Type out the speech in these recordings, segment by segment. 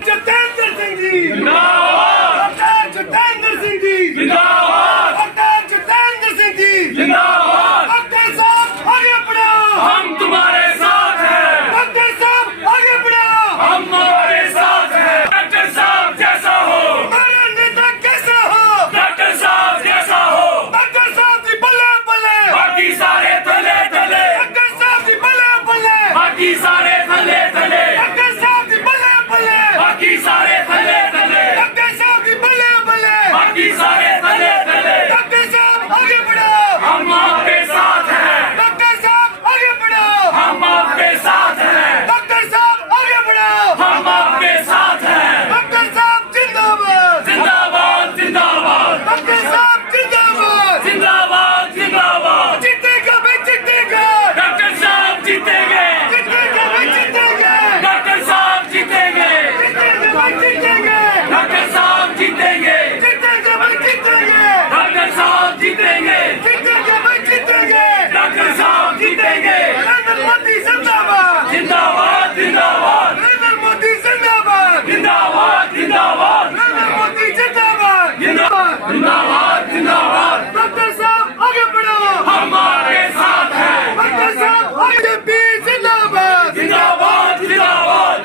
जितेंद्र सिंह जी जिंदाबाद, जितेंद्र सिंह जी जिंदाबाद, जितेंद्र सिंह जी जिंदाबाद। डॉक्टर साहब आगे बढ़ो, हम तुम्हारे साथ हैं। डॉक्टर साहब आगे बढ़ो, हम तुम्हारे साथ हैं। डॉक्टर साहब जैसा हो, मेरा नेता कैसा हो, डॉक्टर साहब जैसा हो। डॉक्टर साहब जी बल्ले बल्ले, बाकी सारे थले थले। डॉक्टर साहब जी बल्ले बल्ले, बाकी सारे थले थले। डॉक्टर साहब जी बल्ले बल्ले, बाकी सारे थले थले। डॉक्टर साहब जी बल्ले बल्ले, बाकी सारे थले थले। डॉक्टर साहब आगे बढ़ो, हम आपके साथ हैं। डॉक्टर साहब आगे बढ़ो, हम आपके साथ हैं। डॉक्टर साहब आगे बढ़ो, हम आपके साथ हैं। डॉक्टर साहब जिंदाबाद, जिंदाबाद, जिंदाबाद। डॉक्टर साहब जिंदाबाद, जिंदाबाद, जिंदाबाद। जीतेगा भाई जीतेगा, डॉक्टर साहब जीतेंगे। जीतेगा भाई जीतेंगे, डॉक्टर साहब जीतेंगे। जीतेगा भाई जीतेंगे, डॉक्टर साहब जीतेंगे। जीतेगा भाई जीतेंगे, डॉक्टर साहब जीतेंगे। जीतेगा भाई जीतेंगे, डॉक्टर साहब जीतेंगे। नरेंद्र मोदी जिंदाबाद, जिंदाबाद, जिंदाबाद। नरेंद्र मोदी जिंदाबाद, जिंदाबाद, जिंदाबाद। नरेंद्र मोदी जिंदाबाद, जिंदाबाद, जिंदाबाद, जिंदाबाद। डॉक्टर साहब आगे बढ़ो, हम आपके साथ हैं। डॉक्टर साहब आगे भी जिंदाबाद, जिंदाबाद, जिंदाबाद।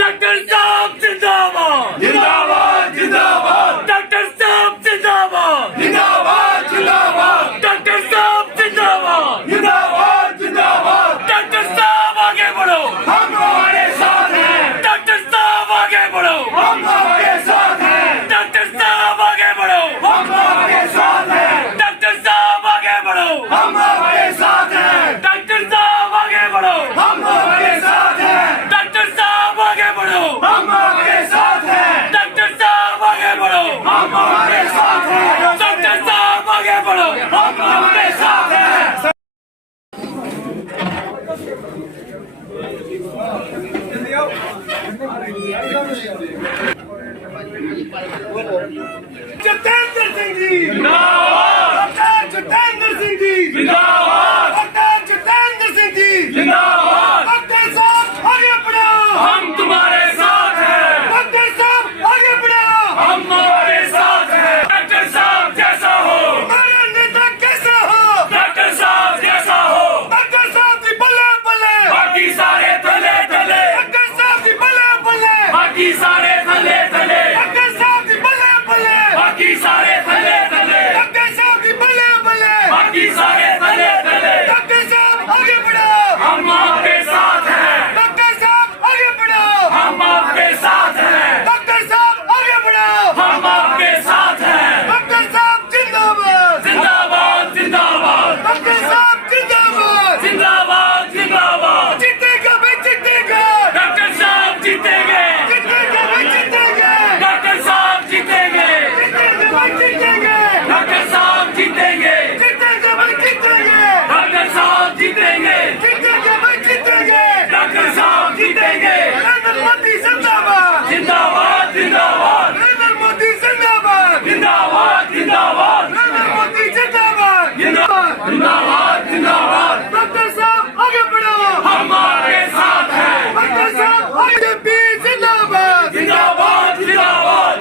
डॉक्टर साहब जिंदाबाद, जिंदाबाद, जिंदाबाद। डॉक्टर साहब जिंदाबाद, जिंदाबाद, जिंदाबाद। डॉक्टर साहब जिंदाबाद, जिंदाबाद, जिंदाबाद। डॉक्टर साहब आगे बढ़ो, हम हमारे साथ हैं। डॉक्टर साहब आगे बढ़ो, हम आपके साथ हैं। डॉक्टर साहब आगे बढ़ो, हम आपके साथ हैं। डॉक्टर साहब आगे बढ़ो, हम आपके साथ हैं। डॉक्टर साहब आगे बढ़ो, हम आपके साथ हैं। डॉक्टर साहब आगे बढ़ो, हम आपके साथ हैं। डॉक्टर साहब आगे बढ़ो, हम आपके साथ हैं। डॉक्टर साहब आगे बढ़ो, हम आपके साथ हैं। जितेंद्र सिंह जी जिंदाबाद, जितेंद्र सिंह जी जिंदाबाद, जितेंद्र सिंह जी जिंदाबाद। डॉक्टर साहब आगे बढ़ो, हम तुम्हारे साथ हैं। डॉक्टर साहब आगे बढ़ो, हम तुम्हारे साथ हैं। डॉक्टर साहब जैसा हो, मेरा नेता कैसा हो, डॉक्टर साहब जैसा हो। डॉक्टर साहब जी बल्ले बल्ले, बाकी सारे थले थले। डॉक्टर साहब जी बल्ले बल्ले, बाकी सारे थले थले। डॉक्टर साहब जी बल्ले बल्ले, बाकी सारे थले थले। डॉक्टर साहब जी बल्ले बल्ले, बाकी सारे थले थले। डॉक्टर साहब आगे बढ़ो, हम आपके साथ हैं। डॉक्टर साहब आगे बढ़ो, हम आपके साथ हैं। डॉक्टर साहब आगे बढ़ो, हम आपके साथ हैं। डॉक्टर साहब जिंदाबाद, जिंदाबाद, जिंदाबाद। डॉक्टर साहब जिंदाबाद, जिंदाबाद, जिंदाबाद। जीतेगा भाई जीतेगा, डॉक्टर साहब जीतेंगे। जीतेगा भाई जीतेंगे, डॉक्टर साहब जीतेंगे। जीतेगा भाई जीतेंगे, डॉक्टर साहब जीतेंगे। जीतेगा भाई जीतेंगे, डॉक्टर साहब जीतेंगे। जीतेगा भाई जीतेंगे, डॉक्टर साहब जीतेंगे। नरेंद्र मोदी जिंदाबाद, जिंदाबाद, जिंदाबाद। नरेंद्र मोदी जिंदाबाद, जिंदाबाद, जिंदाबाद। नरेंद्र मोदी जिंदाबाद, जिंदाबाद, जिंदाबाद, जिंदाबाद। डॉक्टर साहब आगे बढ़ो, हम आपके साथ हैं। डॉक्टर साहब आगे भी जिंदाबाद, जिंदाबाद, जिंदाबाद।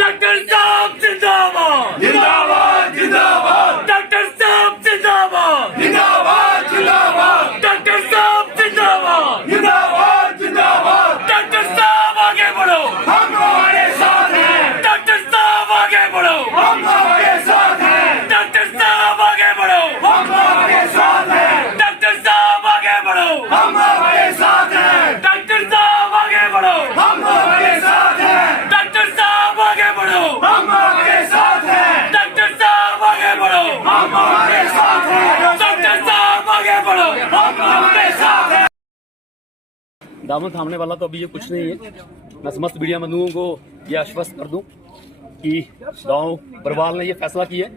डॉक्टर साहब जिंदाबाद, जिंदाबाद, जिंदाबाद। डॉक्टर साहब जिंदाबाद, जिंदाबाद, जिंदाबाद। डॉक्टर साहब जिंदाबाद, जिंदाबाद, जिंदाबाद। डॉक्टर साहब आगे बढ़ो, हम हमारे साथ हैं। डॉक्टर साहब आगे बढ़ो, हम आपके साथ हैं। डॉक्टर साहब आगे बढ़ो, हम आपके साथ हैं। डॉक्टर साहब आगे बढ़ो, हम आपके साथ हैं। डॉक्टर साहब आगे बढ़ो, हम आपके साथ हैं। डॉक्टर साहब आगे बढ़ो, हम आपके साथ हैं। डॉक्टर साहब आगे बढ़ो, हम आपके साथ हैं। डॉक्टर साहब आगे बढ़ो, हम आपके साथ हैं। दामन थामने वाला तो अभी ये कुछ नहीं है। मैं समस्त मीडिया बंधुओं को ये आश्वस्त कर दूं कि गांव बरवाल ने ये फैसला किया है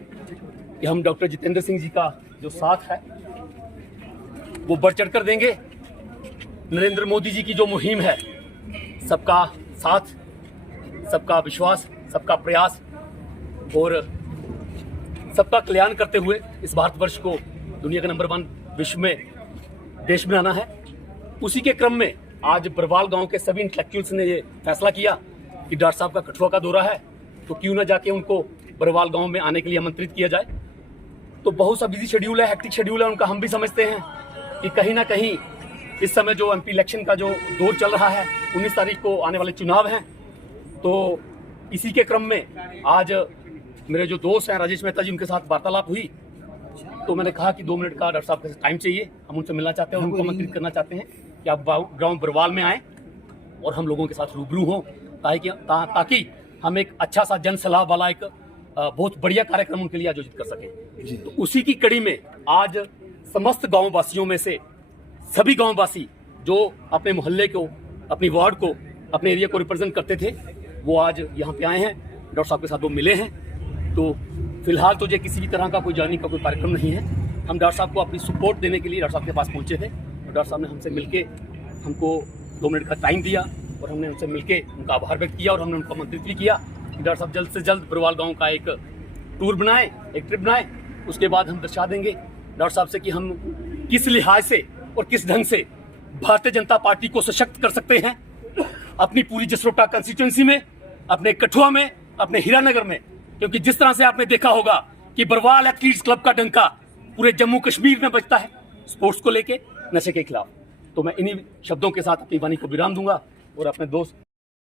कि हम डॉक्टर जितेंद्र सिंह जी का जो साथ है वो बढ़ चढ़ कर देंगे। नरेंद्र मोदी जी की जो मुहिम है, सबका साथ, सबका विश्वास, सबका प्रयास और सबका कल्याण करते हुए इस भारतवर्ष को दुनिया का नंबर 1 विश्व में देश बनाना है। उसी के क्रम में आज बरवाल गांव के सभी इंटेलेक्चुअल्स ने ये फैसला किया कि डॉक्टर साहब का कठुआ का दौरा है, तो क्यों ना जाके उनको बरवाल गांव में आने के लिए आमंत्रित किया जाए। तो बहुत सा बिजी शेड्यूल है, हेक्टिक शेड्यूल है उनका, हम भी समझते हैं कि कहीं ना कहीं इस समय जो एमपी इलेक्शन का जो दौर चल रहा है, 19 तारीख को आने वाले चुनाव हैं, तो इसी के क्रम में आज मेरे जो दोस्त हैं राजेश मेहता जी, उनके साथ वार्तालाप हुई। तो मैंने कहा कि 2 मिनट का डॉक्टर साहब का टाइम चाहिए, हम उनसे मिलना चाहते हैं, उनको आमंत्रित करना चाहते हैं कि आप गाँव बरवाल में आएँ और हम लोगों के साथ रूबरू हों, ताकि हम एक अच्छा सा जन सलाह वाला एक बहुत बढ़िया कार्यक्रम उनके लिए आयोजित कर सकें। तो उसी की कड़ी में आज समस्त गाँव वासियों में से सभी गाँववासी जो अपने मोहल्ले को, अपनी वार्ड को, अपने एरिया को रिप्रेजेंट करते थे, वो आज यहाँ पे आए हैं, डॉक्टर साहब के साथ वो मिले हैं। तो फिलहाल तो ये किसी भी तरह का कोई जर्नी का कोई कार्यक्रम नहीं है। हम डॉक्टर साहब को अपनी सपोर्ट देने के लिए डॉक्टर साहब के पास पहुँचे थे, और डॉक्टर साहब ने हमसे मिलके हमको 2 मिनट का टाइम दिया और हमने उनसे मिलके उनका आभार व्यक्त किया और हमने उनको आमंत्रित भी किया कि डॉक्टर साहब जल्द से जल्द बरवाल गाँव का एक टूर बनाएं, एक ट्रिप बनाएं। उसके बाद हम दर्शा देंगे डॉक्टर साहब से कि हम किस लिहाज से और किस ढंग से भारतीय जनता पार्टी को सशक्त कर सकते हैं अपनी पूरी जसरोटा कंस्टिट्यूएंसी में, अपने कठुआ में, अपने हीरानगर में। क्योंकि जिस तरह से आपने देखा होगा कि बरवाल एथलीट्स क्लब का डंका पूरे जम्मू कश्मीर में बजता है स्पोर्ट्स को लेके, नशे के खिलाफ। तो मैं इन्हीं शब्दों के साथ अपनी वाणी को विराम दूंगा और अपने दोस्त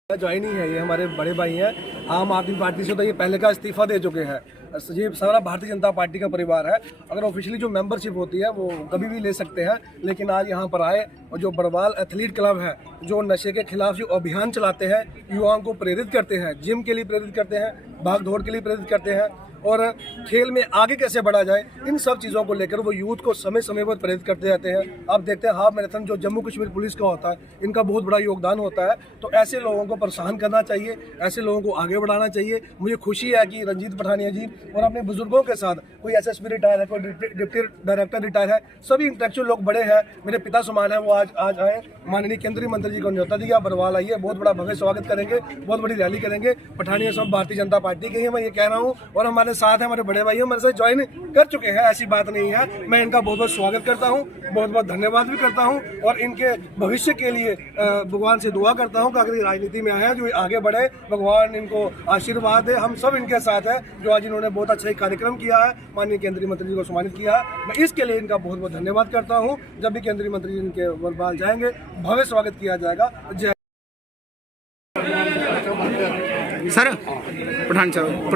ज्वाइन ही है, ये हमारे बड़े भाई हैं। आम आदमी पार्टी से तो ये पहले का इस्तीफा दे चुके हैं। ये सारा भारतीय जनता पार्टी का परिवार है। अगर ऑफिशियली जो मेंबरशिप होती है वो कभी भी ले सकते हैं, लेकिन आज यहाँ पर आए और जो बरवाल एथलीट क्लब है, जो नशे के खिलाफ जो अभियान चलाते हैं, युवाओं को प्रेरित करते हैं, जिम के लिए प्रेरित करते हैं, भाग दौड़ के लिए प्रेरित करते हैं और खेल में आगे कैसे बढ़ा जाए, इन सब चीज़ों को लेकर वो यूथ को समय समय पर प्रेरित करते रहते हैं। आप देखते हैं हाफ मैराथन जो जम्मू कश्मीर पुलिस का होता है, इनका बहुत बड़ा योगदान होता है। तो ऐसे लोगों को प्रोत्साहन करना चाहिए, ऐसे लोगों को आगे बढ़ाना चाहिए। मुझे खुशी है कि रंजीत पठानिया जी और अपने बुजुर्गों के साथ, कोई एसएसपी रिटायर है, कोई डिप्टी डायरेक्टर रिटायर है, सभी इंटेलेक्चुअल लोग बड़े हैं, मेरे पिता समान है, वो आज आए। माननीय केंद्रीय मंत्री जी को न्योता दिया, बरवाल आइए, बहुत बड़ा भव्य स्वागत करेंगे, बहुत बड़ी रैली करेंगे। पठानिया सब भारतीय जनता पार्टी के हैं, मैं ये कह रहा हूँ, और हमारे साथ है हमारे बड़े भाई हमारे साथ ज्वाइन कर चुके हैं, ऐसी बात नहीं है। मैं इनका बहुत बहुत स्वागत करता हूँ, बहुत बहुत धन्यवाद भी करता हूँ और इनके भविष्य के लिए भगवान से दुआ करता हूँ कि अगर ये राजनीति में आए हैं जो आगे बढ़े, भगवान इनको आशीर्वाद दे। हम सब इनके साथ हैं, जो आज इन्होंने बहुत अच्छा एक कार्यक्रम किया है, माननीय केंद्रीय मंत्री जी को सम्मानित किया है। मैं इसके लिए इनका बहुत बहुत धन्यवाद करता हूँ। जब भी केंद्रीय मंत्री जी इनके बरवाल जाएंगे, भव्य स्वागत किया जाएगा। जय सर पठान साहब